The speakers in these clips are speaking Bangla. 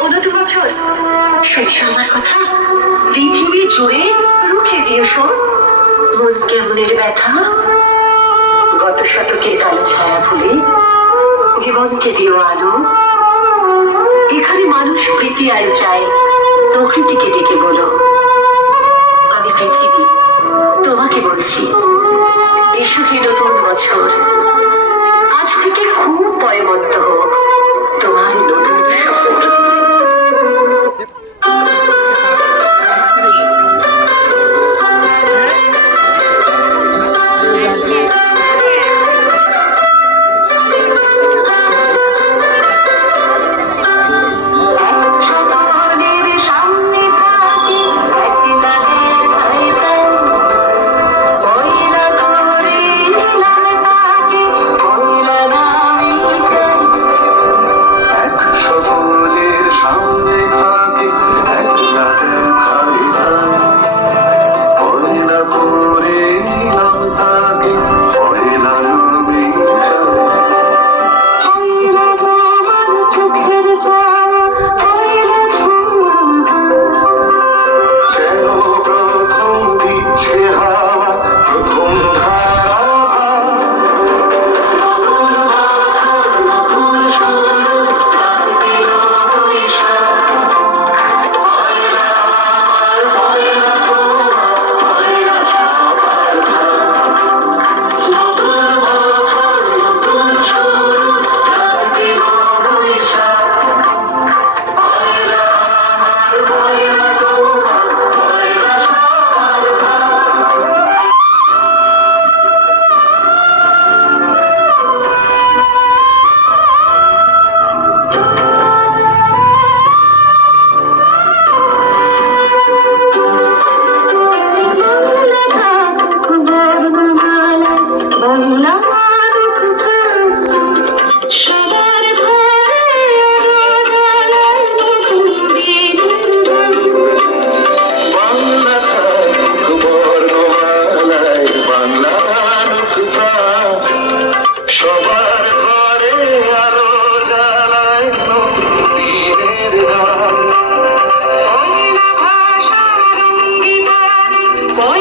ও বছর। শুনছো আমার কথা পৃথিবী জুড়ে রুখে শোন মন কেমনের ব্যথা? গত শতকের কালো ছায়া ভুলে জীবনকে দিও আলো। এখানে মানুষ প্রীতি আর চায়, প্রকৃতিকে ডেকে বলো।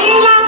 Thank you.